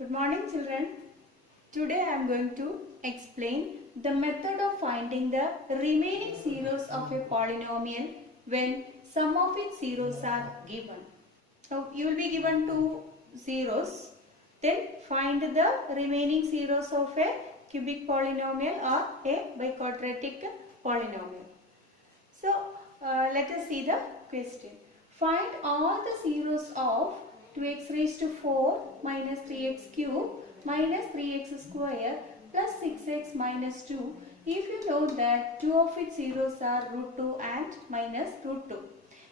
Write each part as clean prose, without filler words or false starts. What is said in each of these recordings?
Good morning children. Today I am going to explain the method of finding the remaining zeros of a polynomial when some of its zeros are given. So you will be given two zeros, then find the remaining zeros of a cubic polynomial or a biquadratic polynomial. So let us see the question. Find all the zeros of 2x raised to 4 minus 3x cube minus 3x square plus 6x minus 2 if you know that two of its zeros are root 2 and minus root 2.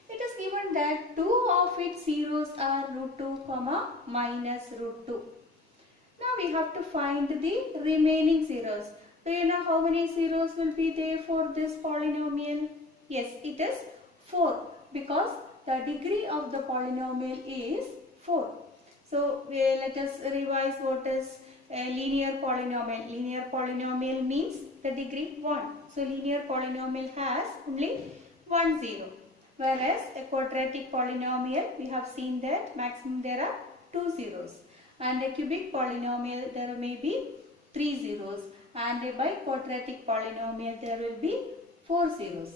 It is given that two of its zeros are root 2 comma minus root 2. Now we have to find the remaining zeros. Do you know how many zeros will be there for this polynomial? Yes, it is 4 because the degree of the polynomial is 4. So let us revise what is a linear polynomial. Linear polynomial means the degree 1. So linear polynomial has only 1 zero. Whereas a quadratic polynomial, we have seen that maximum there are 2 zeros. And a cubic polynomial there may be 3 zeros. And a biquadratic polynomial there will be 4 zeros.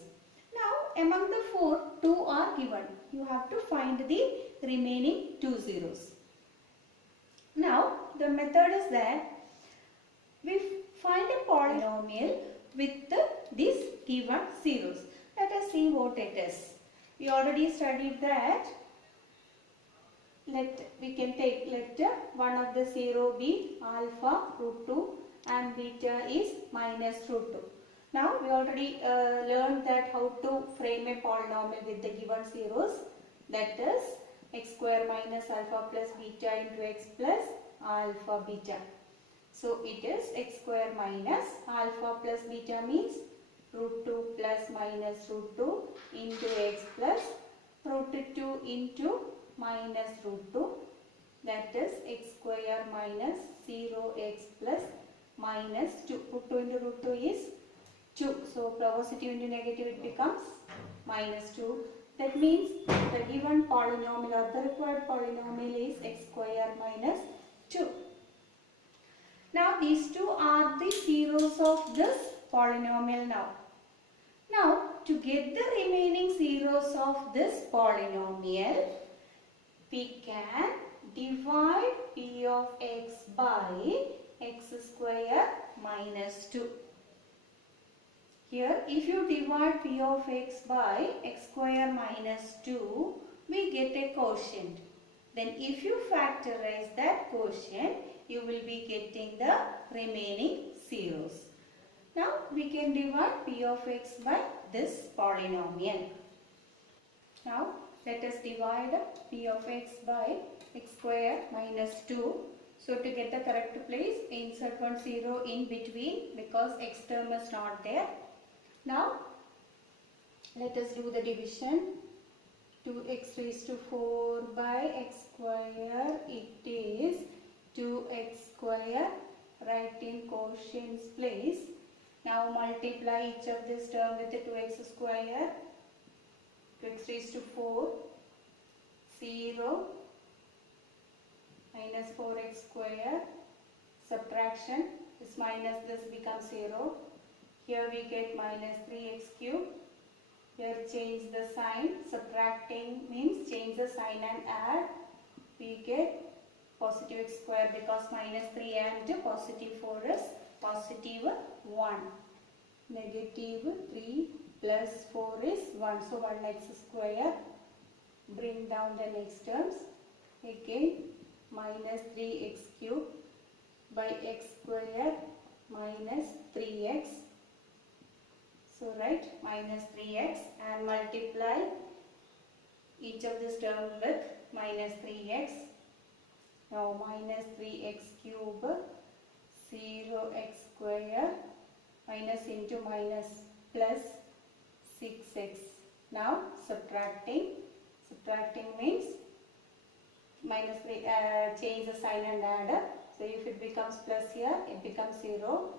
Now among the 4, 2 are given. You have to find the remaining 2 zeros. Now the method is that we find a polynomial with these given zeros. Let us see what it is. We already studied that. We can take let one of the zero be alpha root 2 and beta is minus root 2. Now we already learned that how to frame a polynomial with the given zeros, that is x square minus alpha plus beta into x plus alpha beta. So it is x square minus alpha plus beta means root 2 plus minus root 2 into x plus root 2 into minus root 2, that is x square minus 0x plus minus 2. Root 2 into root 2 is 2. So positive into negative it becomes minus 2. That means the given polynomial or the required polynomial is x square minus 2. Now these two are the zeros of this polynomial now. Now to get the remaining zeros of this polynomial, we can divide p of x by x square minus 2. Here if you divide p of x by x square minus 2, we get a quotient. Then if you factorize that quotient, you will be getting the remaining zeros. Now we can divide p of x by this polynomial. Now let us divide p of x by x square minus 2. So to get the correct place, insert one zero in between because x term is not there. Now let us do the division. 2x raised to 4 by x square, it is 2x square. Write in quotients place. Now multiply each of this term with the 2x square. 2x raised to 4, 0 minus 4x square, subtraction, this minus this becomes 0. Here we get minus 3x cube. Here change the sign, subtracting means change the sign and add. We get positive x square because minus 3 and positive 4 is positive 1. Negative 3 plus 4 is 1. So 1x square. Bring down the next terms. Again minus 3x cube by x square minus 3x. So write minus 3x and multiply each of this term with minus 3x. Now minus 3x cube, 0x square, minus into minus plus 6x. Now subtracting means minus 3, change the sign and add. So if it becomes plus here, it becomes 0.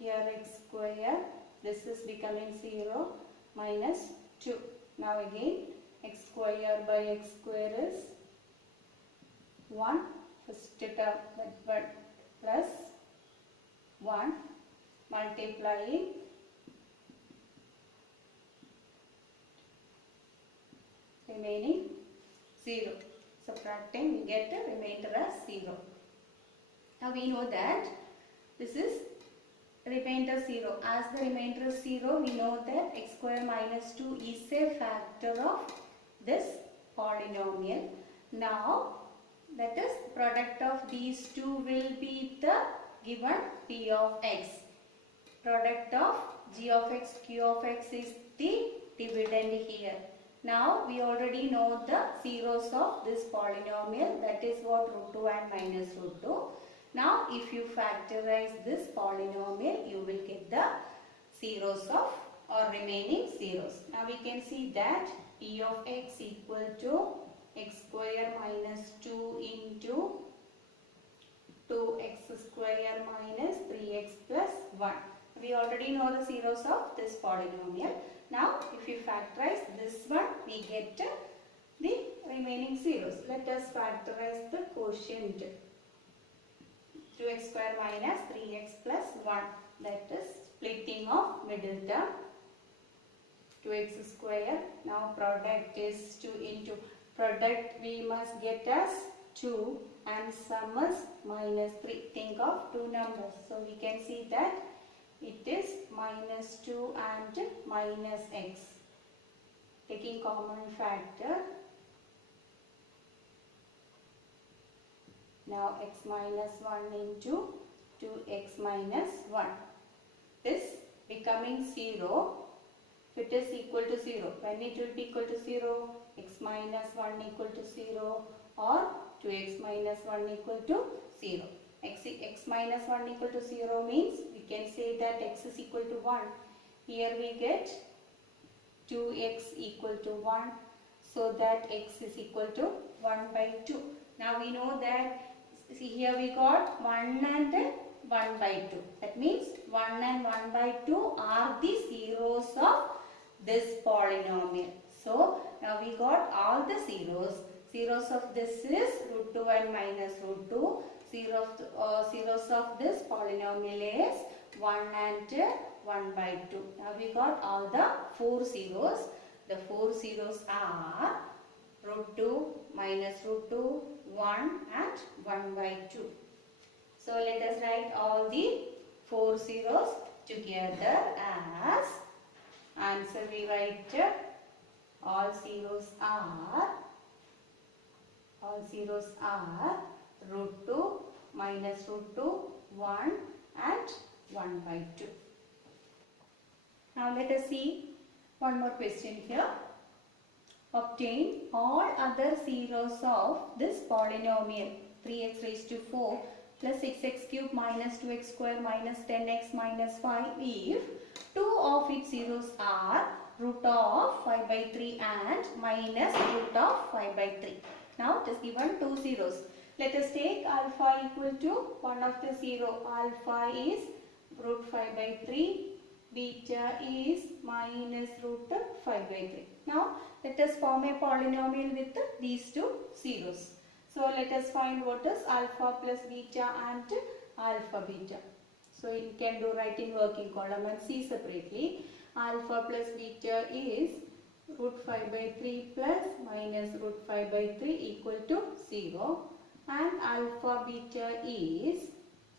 Here x square, this is becoming 0 minus 2. Now again x square by x square is 1. First term, that 1 multiplying remaining 0. Subtracting, we get the remainder as 0. Now we know that this is remainder 0. As the remainder is 0, we know that x square minus 2 is a factor of this polynomial. Now, that is product of these two will be the given p of x. Product of g of x, q of x is the dividend here. Now, we already know the zeros of this polynomial, that is what root 2 and minus root 2. Now, if you factorize this polynomial, you will get the zeros of or remaining zeros. Now, we can see that p of x equal to x square minus 2 into 2x square minus 3x plus 1. We already know the zeros of this polynomial. Now, if you factorize this one, we get the remaining zeros. Let us factorize the quotient. 2x square minus 3x plus 1. That is splitting of middle term. 2x square. Now, product is 2 into product we must get as 2 and sum is minus 3. Think of two numbers. So, we can see that it is minus 2 and minus x. Taking common factor. Now, x minus 1 into 2x minus 1. This becoming 0. If it is equal to 0, when it will be equal to 0, x minus 1 equal to 0 or 2x minus 1 equal to 0. X minus 1 equal to 0 means we can say that x is equal to 1. Here we get 2x equal to 1, so that x is equal to 1 by 2. Now we know that, see here we got 1 and 1 by 2. That means 1 and 1 by 2 are the zeros of this polynomial. So now we got all the zeros. Zeros of this is root 2 and minus root 2. Zeros of this polynomial is 1 and 1 by 2. Now we got all the 4 zeros. The 4 zeros are root 2, minus root 2, 1 and 1 by 2. So let us write all the 4 zeros together as answer. We write all zeros are root 2, minus root 2, 1 and 1 by 2. Now let us see one more question here. Obtain all other zeros of this polynomial 3x raised to 4 plus 6x cubed minus 2x square minus 10x minus 5 if two of its zeros are root of 5 by 3 and minus root of 5 by 3. Now it is given two zeros. Let us take alpha equal to one of the zero. Alpha is root 5 by 3. Beta is minus root 5 by 3. Now let us form a polynomial with these two zeros. So let us find what is alpha plus beta and alpha beta. So you can do right in working column and see separately. Alpha plus beta is root 5 by 3 plus minus root 5 by 3 equal to 0. And alpha beta is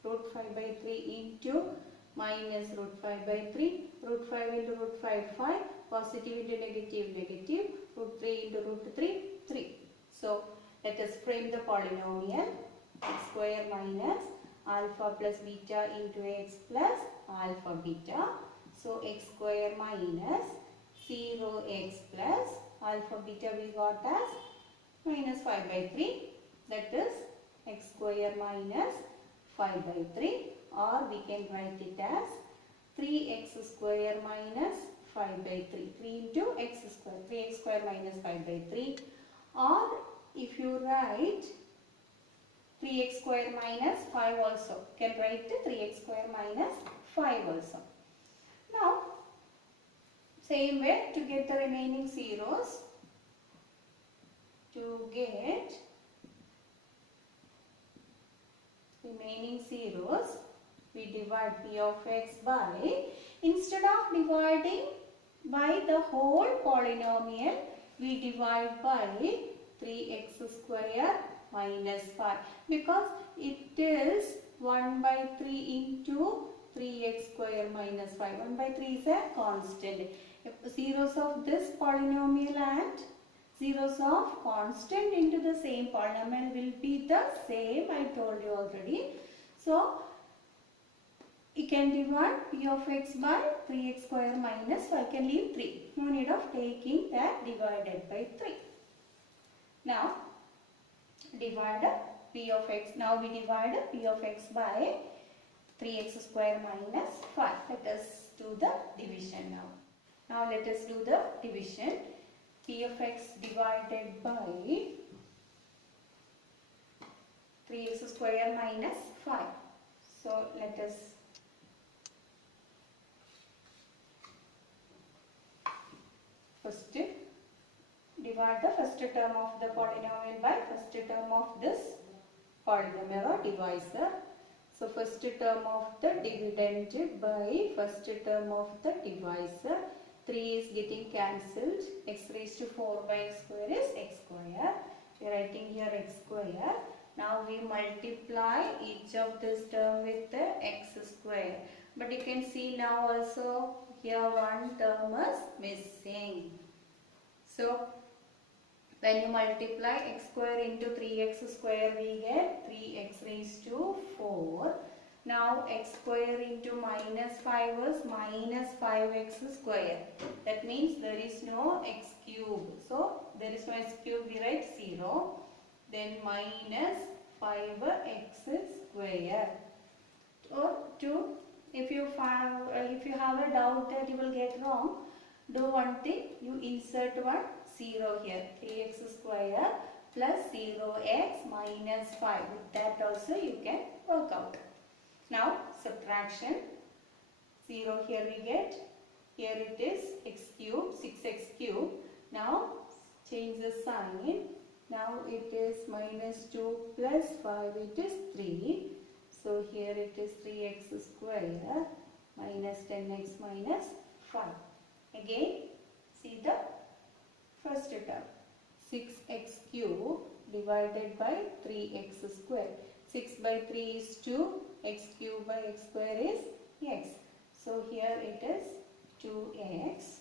root 5 by 3 into minus root 5 by 3. Root 5 into root 5, 5. Positive into negative, negative. Root 3 into root 3, 3. So let us frame the polynomial. X square minus alpha plus beta into x plus alpha beta. So x square minus 0x plus alpha beta we got as minus 5 by 3. That is x square minus 5 by 3, or we can write it as 3x square minus 5 by 3. 3 into x square. 3x square minus 5 by 3. Or if you write 3x square minus 5 also. Can write 3x square minus 5 also. Now, same way to get the remaining zeros. To get remaining zeros, we divide p of x by, instead of dividing by the whole polynomial, we divide by 3x square minus 5, because it is 1 by 3 into 3x square minus 5. 1 by 3 is a constant. If zeros of this polynomial and zeros of constant into the same polynomial will be the same, I told you already. So, you can divide p of x by 3x square minus 5. Can leave 3. No need of taking that divided by 3. Now, divide p of x. Now we divide p of x by 3x square minus 5. Let us do the division now. Now let us do the division. P of x divided by 3x square minus 5. So let us first divide the first term of the polynomial by first term of this polynomial or divisor. So first term of the dividend by first term of the divisor. 3 is getting cancelled. X raised to 4 by x square is x square. We are writing here x square. Now we multiply each of this term with the x square. But you can see now also here one term is missing. So when you multiply x square into 3x square, we get 3x raised to 4. Now x square into minus 5 is minus 5x square. That means there is no x cube. So there is no x cube, we write 0. Then minus 5x square. Or 2. If you have a doubt that you will get wrong, do one thing. You insert one 0 here. 3x square plus 0x minus 5. With that also you can work out. Now subtraction. 0 here we get. Here it is x cube, 6x cube. Now change the sign. Now it is minus 2 plus 5, it is 3. So here it is 3x square minus 10x minus 5. Again, see the first term. 6x cube divided by 3x square. 6 by 3 is 2. X cube by x square is x. So here it is 2x.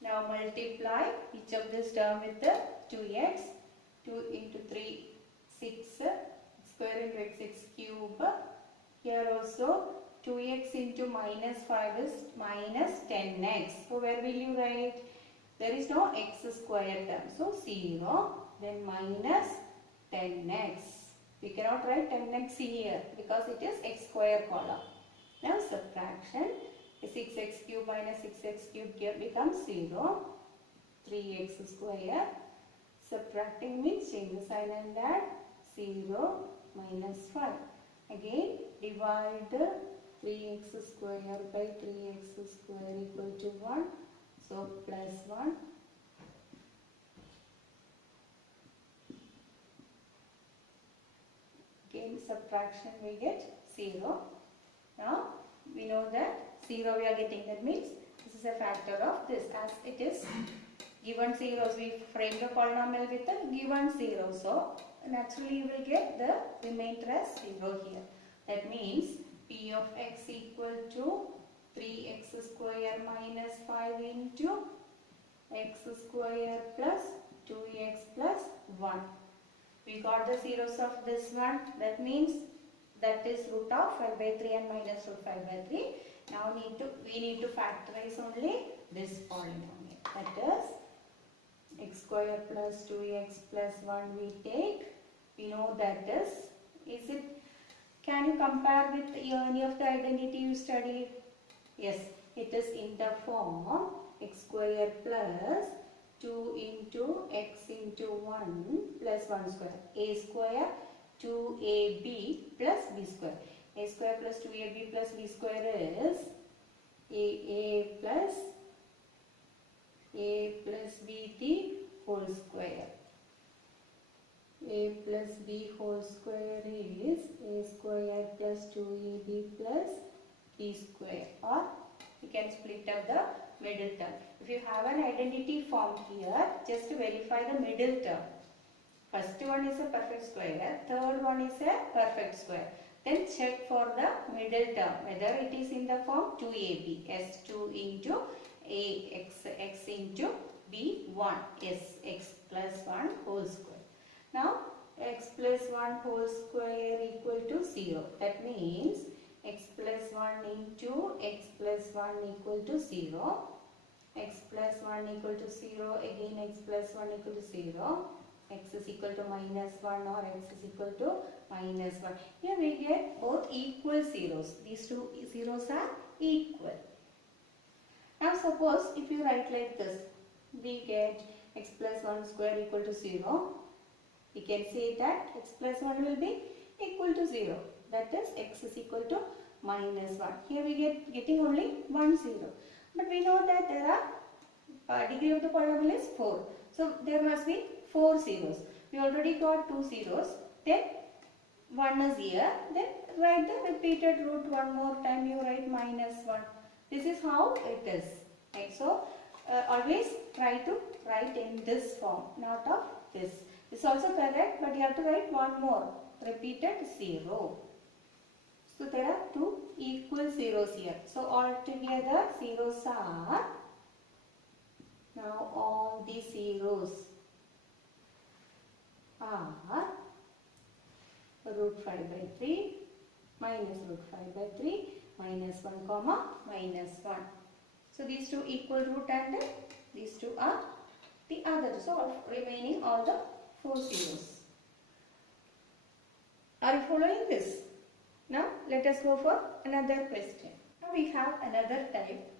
Now multiply each of this term with the 2x. 2 into 3, 6. Square into x cube. Here also 2x into minus 5 is minus 10x. So where will you write? There is no x square term. So 0. Then minus 10x. We cannot write 10x here because it is x square column. Now subtraction. 6x cube minus 6x cube here becomes 0. 3x square. Subtracting means change the sign and add 0 minus 5. Again divide 3x square by 3x square equal to 1. So plus 1. Again subtraction we get 0. Now we know that 0 we are getting, that means this is a factor of this, as it is given zeros. We frame the polynomial with a given 0. So naturally you will get the remainder as 0 here. That means p of x equal to 3x square minus 5 into x square plus 2x plus 1. We got the zeros of this one. That means that is root of 5 by 3 and minus root 5 by 3. Now we need to factorize only this polynomial. That is x square plus 2x plus 1 we take. We know that is it, can you compare with any of the identity you studied? Yes, it is in the form x square plus 2 into x into 1 plus 1 square. A square 2ab plus b square. A square plus 2ab plus b square is a plus bt whole square. A plus b whole square is a square plus 2ab plus b square, or you can split up the middle term. If you have an identity form here, just to verify the middle term. First one is a perfect square, third one is a perfect square. Then check for the middle term, whether it is in the form 2ab, s2 into x into b1, x plus 1 whole square. Now x plus 1 whole square equal to 0. That means x plus 1 into x plus 1 equal to 0. X plus 1 equal to 0, again x plus 1 equal to 0. X is equal to minus 1 or x is equal to minus 1. Here we get both equal zeros. These two zeros are equal. Now suppose if you write like this, we get x plus 1 square equal to 0. We can say that x plus 1 will be equal to 0. That is x is equal to minus 1. Here we getting only 1 0. But we know that there are degree of the polynomial is 4. So there must be 4 zeros. We already got 2 zeros. Then 1 is here. Then write the repeated root one more time. You write minus 1. This is how it is. Right? So always try to write in this form, not of this. This is also correct, but you have to write one more. Repeated 0. So there are two equal zeros here. So altogether zeros are, now all these zeros are root 5 by 3, minus root 5 by 3, minus 1 comma minus 1. So these two equal root and these two are the other. So remaining all the 4 zeros. Are you following this? Now let us go for another question. Now we have another type.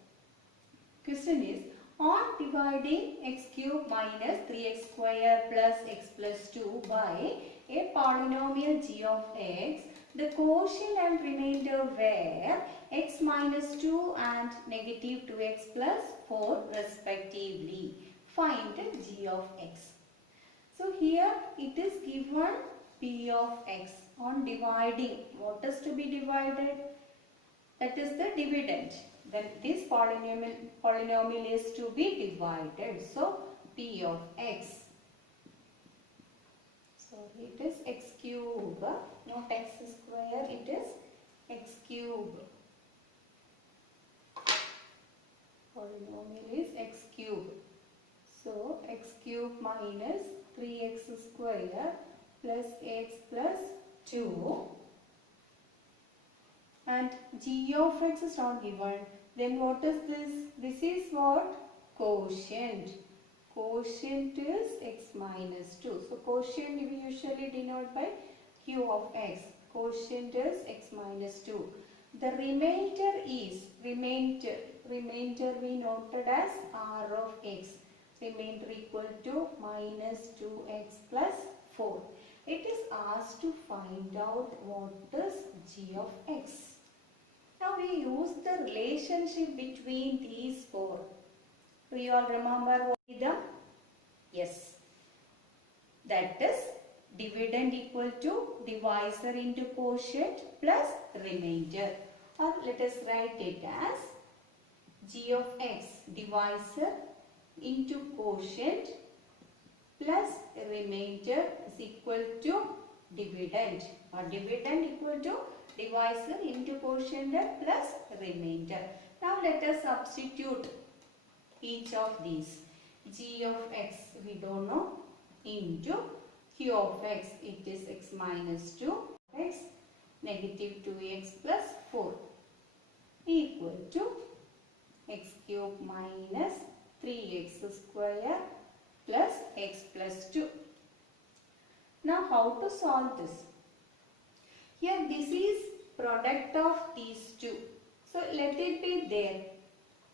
Question is, on dividing x cube minus 3x square plus x plus 2 by a polynomial g of x, the quotient and remainder were x minus 2 and negative 2x plus 4 respectively. Find g of x. So here it is given p of x on dividing. What is to be divided? That is the dividend. Then this polynomial is to be divided. So p of x. So it is x cube, not x square, it is x cube. Polynomial is x cube. So x cube minus 3x square plus x plus 2, and g of x is not given. Then what is this? This is what? Quotient. Quotient is x minus 2. So quotient we usually denote by q of x. Quotient is x minus 2. The remainder is, remainder we noted as r of x. Remainder equal to minus 2x plus 4. It is asked to find out what is g of x. Now we use the relationship between these four. Do you all remember what is them? Yes. That is dividend equal to divisor into quotient plus remainder. Or let us write it as g of x divisor into quotient plus remainder is equal to dividend, or dividend equal to divisor into quotient plus remainder. Now let us substitute each of these. G of x we don't know, into q of x, it is x minus 2 x negative 2x plus 4 equal to x cube minus 3x square plus x plus 2. Now how to solve this? Here this is product of these two. So let it be there.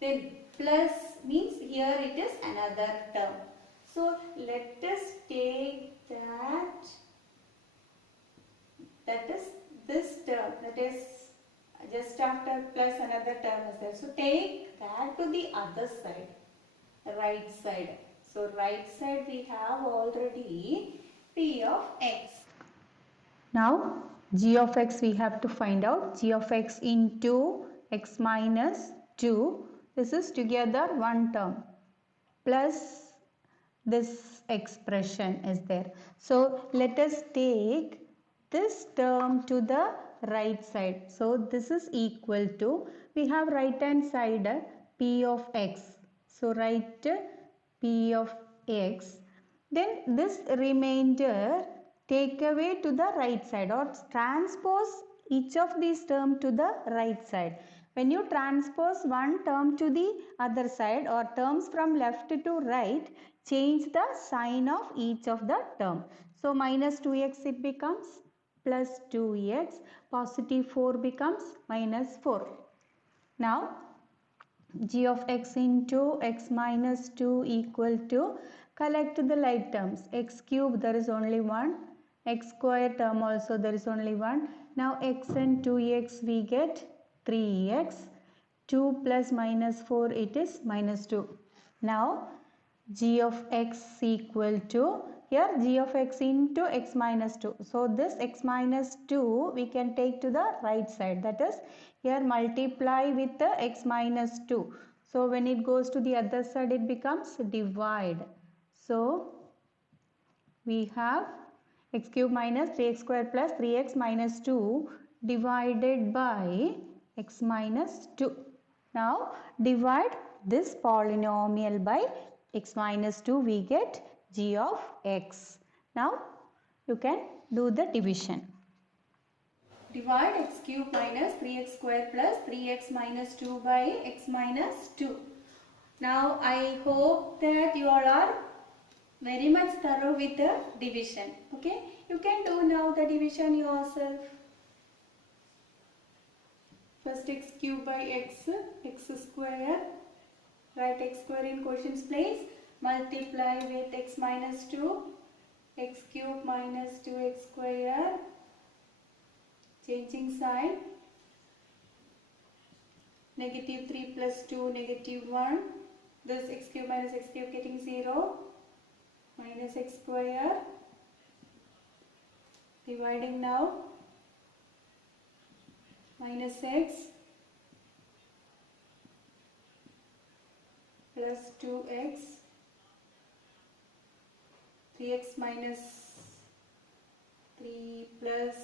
Then plus means here it is another term. So let us take that is this term, that is just after plus another term is there. So take that to the other side, right side. So right side we have already p of x. Now g of x we have to find out. G of x into x minus 2. This is together one term plus this expression is there. So let us take this term to the right side. So this is equal to, we have right hand side p of x. So write p of x. Then this remainder take away to the right side or transpose each of these terms to the right side. When you transpose one term to the other side or terms from left to right, change the sign of each of the term. So minus 2x it becomes plus 2x, positive 4 becomes minus 4. Now g of x into x minus 2 equal to, collect the like terms, x cube there is only one, x square term also there is only one. Now x and 2x we get 3x, 2 plus minus 4 it is minus 2. Now g of x equal to, here g of x into x minus 2. So this x minus 2 we can take to the right side, that is here multiply with the x minus 2. So when it goes to the other side it becomes divide. So we have x cube minus 3x square plus 3x minus 2 divided by x minus 2. Now divide this polynomial by x minus 2, we get g of x. Now you can do the division. Divide x cube minus 3x square plus 3x minus 2 by x minus 2. Now I hope that you all are very much thorough with the division. Okay, you can do now the division yourself. First x cube by x square. Write x square in quotients place. Multiply with x minus 2. X cube minus 2x square. Changing sign. Negative 3 plus 2, negative 1. This x cube minus x cube getting 0. Minus x square. Dividing now. Minus x. Plus 2x. 3x minus 3 plus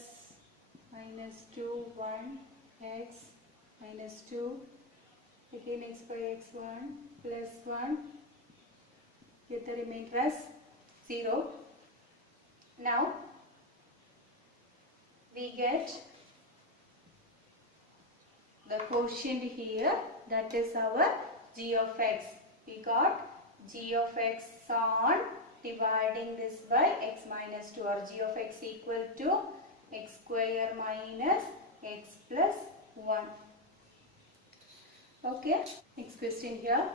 minus 2, 1, x minus 2, again x by x1 plus 1, get the remainder as 0. Now we get the quotient here, that is our g of x. We got g of x on dividing this by x minus 2, or g of x equal to x square minus x plus 1. Okay, next question here.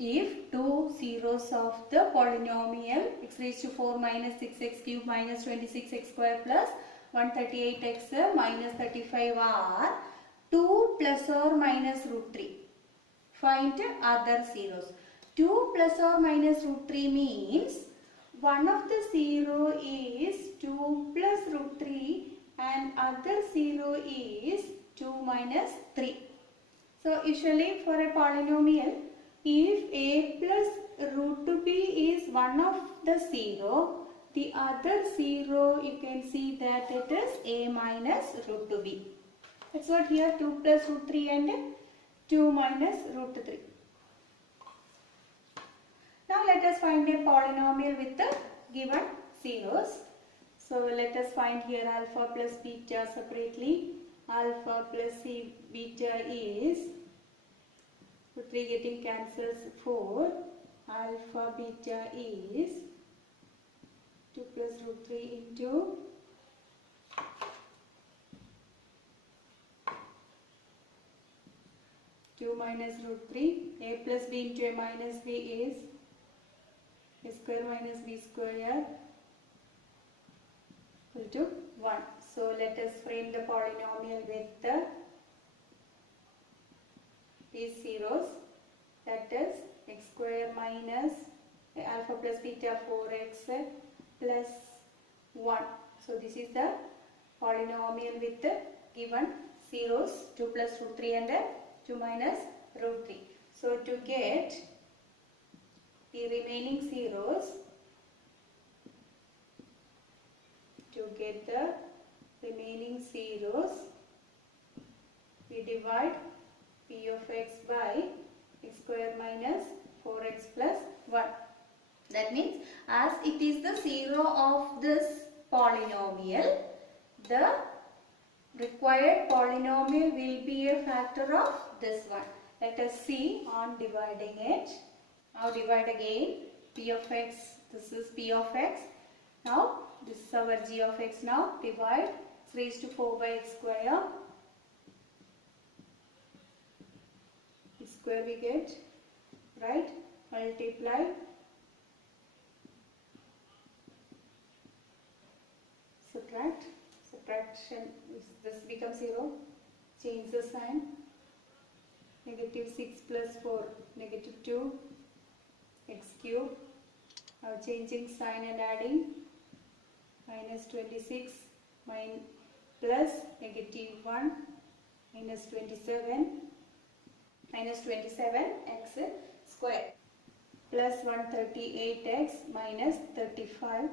If two zeros of the polynomial x raised to 4 minus 6x cube minus 26x square plus 138x minus 35 are 2 plus or minus root 3. Find other zeros. 2 plus or minus root 3 means one of the 0 is 2 plus root 3 and other 0 is 2 minus 3. So usually for a polynomial, if a plus root b is one of the 0, the other 0 you can see that it is a minus root b. That's what here 2 plus root 3 and 2 minus root 3. Now let us find a polynomial with the given zeros. So let us find here alpha plus beta separately. Alpha plus beta is, root 3 getting cancels 4. Alpha beta is 2 plus root 3 into 2 minus root 3. A plus b into a minus b is a square minus b square equal to 1. So let us frame the polynomial with these zeros, that is x square minus alpha plus beta 4x plus 1. So this is the polynomial with the given zeros 2 plus root 3 and 2 minus root 3. So to get the remaining zeros, we divide p of x by x square minus 4x plus 1. That means as it is the zero of this polynomial, the required polynomial will be a factor of this one. Let us see on dividing it. Now divide again. P of x, this is p of x. Now this is our g of x. Now divide x raised to 4 by x square. X square we get, right? Multiply. Subtract. Subtraction, this becomes 0. Change the sign. Negative 6 plus 4, negative 2, x cube. Now changing sign and adding. Minus 26 plus negative 1, minus 27, minus 27x square, plus 138x minus 35,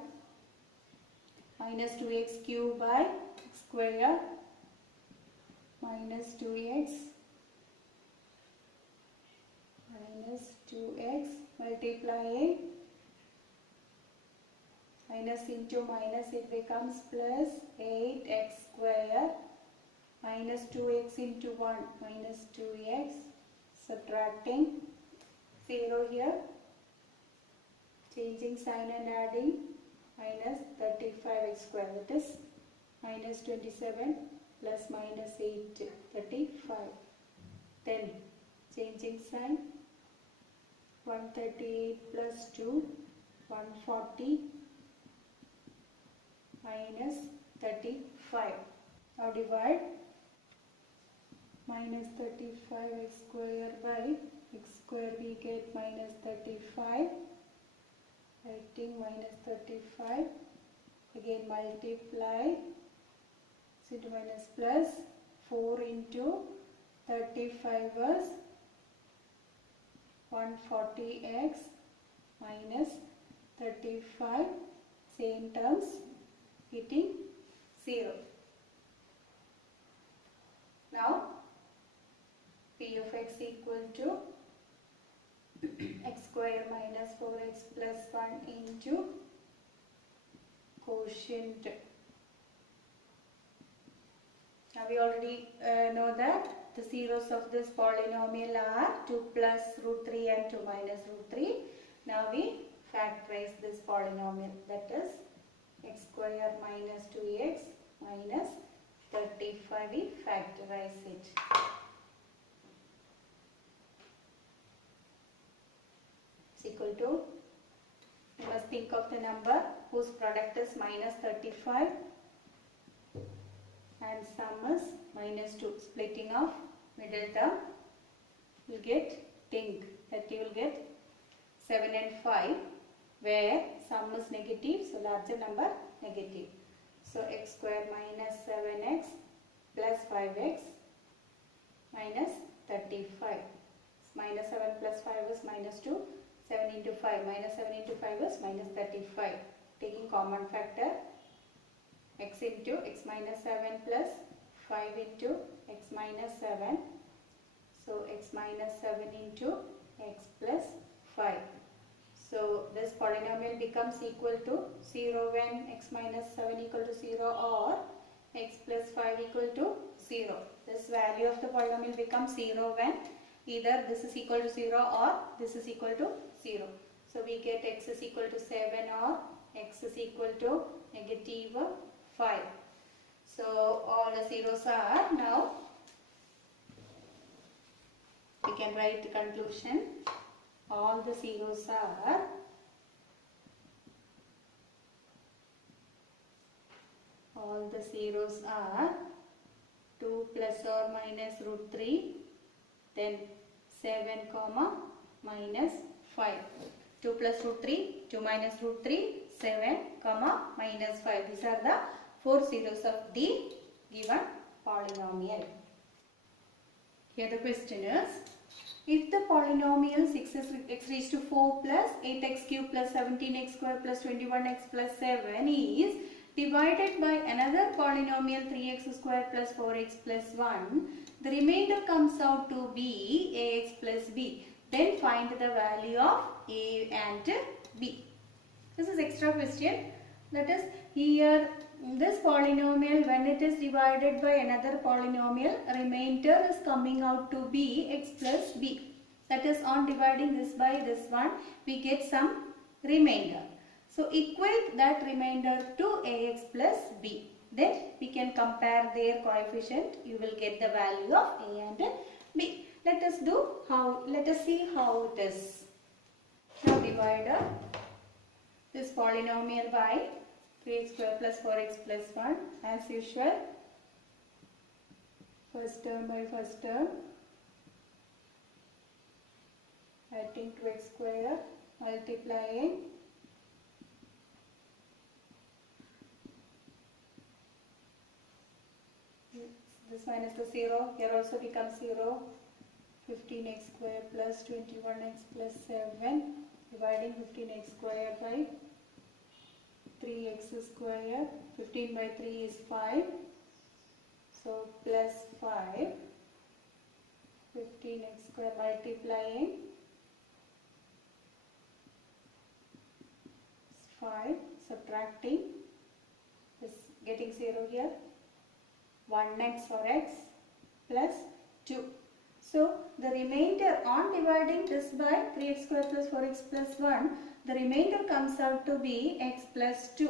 minus 2x cube by x square, minus 2x, minus 2x, multiply minus into minus, it becomes plus 8x square, minus 2x into 1, minus 2x, subtracting 0 here, changing sign and adding, minus 35x square, that is minus 27 plus minus 8, 35. Then changing sign, 138 plus 2, 140 minus 35. Now divide minus 35x square by x square, we get minus 35. Writing minus 35. Again multiply. Into minus plus 4 into 35 was 140x minus 35. Same terms getting 0. Now p of x equal to x square minus 4x plus 1 into quotient. Now we already know that the zeros of this polynomial are 2 plus root 3 and 2 minus root 3. Now we factorize this polynomial, that is x square minus 2x minus 35, we factorize it. Is equal to, you must think of the number whose product is minus 35 and sum is minus 2. Splitting of middle term, you will get, think that you will get 7 and 5, where sum is negative, so larger number negative. So x square minus 7x plus 5x minus 35. Minus 7 plus 5 is minus 2. 7 into 5, minus 7 into 5 is minus 35. Taking common factor, x into x minus 7 plus 5 into x minus 7. So x minus 7 into x plus 5. So this polynomial becomes equal to 0 when x minus 7 equal to 0 or x plus 5 equal to 0. This value of the polynomial becomes 0 when either this is equal to 0 or this is equal to 0. So we get x is equal to 7 or x is equal to negative 5. So all the zeros are, now we can write the conclusion. All the zeros are all the zeros are 2 plus or minus root 3, then 7 comma minus 5. 2 plus root 3, 2 minus root 3, 7, comma, minus 5. These are the 4 zeros of the given polynomial. Here the question is, if the polynomial 6x raised to 4 plus 8x cube plus 17x square plus 21x plus 7 is divided by another polynomial 3x square plus 4x plus 1, the remainder comes out to be ax plus b. Then find the value of a and b. This is extra question. That is, here this polynomial, when it is divided by another polynomial, remainder is coming out to be x plus b. That is, on dividing this by this one, we get some remainder. So equate that remainder to ax plus b. Then we can compare their coefficient. You will get the value of a and b. Let us see how it is. Now divide this polynomial by 3x square plus 4x plus 1 as usual. First term by first term. Adding 2x square, multiplying. This minus the 0, here also becomes 0. 15x square plus 21x plus 7, dividing 15x square by 3x square. 15 by 3 is 5, so plus 5. 15x square multiplying 5, subtracting, this getting 0 here. 1x for x plus 2. So the remainder, on dividing this by 3x square plus 4x plus 1, the remainder comes out to be x plus 2.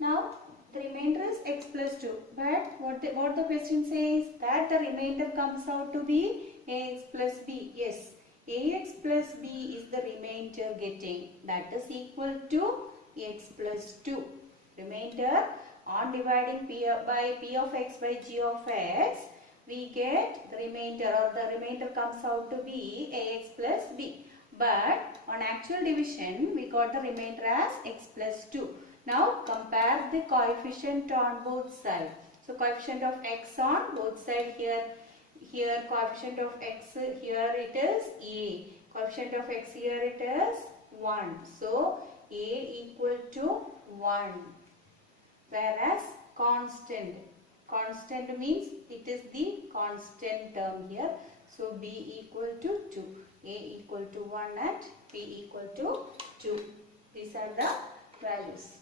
Now the remainder is x plus 2, but what the question says, that the remainder comes out to be ax plus b. Yes, ax plus b is the remainder getting, that is equal to x plus 2. Remainder, on dividing p of x by g of x, we get the remainder, or the remainder comes out to be ax plus b. But on actual division, we got the remainder as x plus 2. Now compare the coefficient on both sides. So coefficient of x on both sides, here coefficient of x, here it is a. Coefficient of x, here it is 1. So a equal to 1. Whereas constant means it is the constant term here. So b equal to 2, a equal to 1 and b equal to 2. These are the values.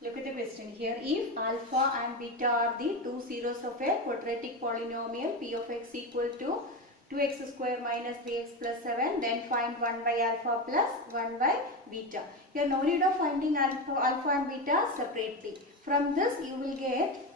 Look at the question here. If alpha and beta are the two zeros of a quadratic polynomial, p of x equal to 2x square minus 3x plus 7, then find 1 by alpha plus 1 by beta. Here no need of finding alpha and beta separately. From this you will get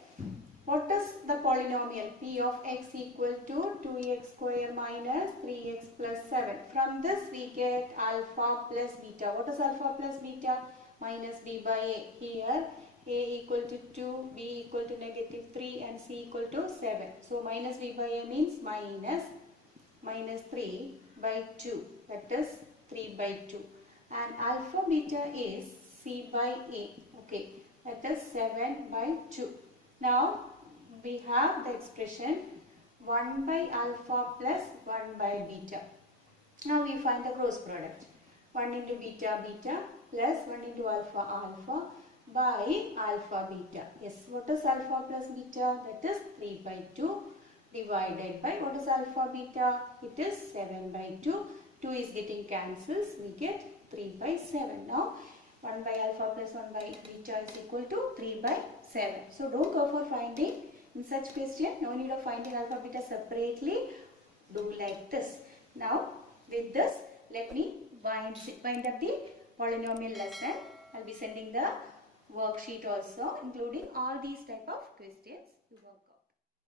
what is the polynomial p of x equal to 2x square minus 3x plus 7. From this we get alpha plus beta. What is alpha plus beta? Minus b by a. Here a equal to 2, b equal to negative 3 and c equal to 7. So minus b by a means minus 3 by 2, that is 3 by 2. And alpha beta is c by a. Okay, that is 7 by 2. Now we have the expression 1 by alpha plus 1 by beta. Now we find the cross product. 1 into beta beta plus 1 into alpha alpha by alpha beta. Yes, what is alpha plus beta? That is 3 by 2 divided by, what is alpha beta? It is 7 by 2. 2 is getting cancels. We get 3 by 7. Now 1 by alpha plus 1 by beta is equal to 3 by 7. So don't go for finding in such question. No need of finding alpha beta separately. Do like this. Now with this, let me wind up the polynomial lesson. I'll be sending the worksheet also, including all these type of questions. You work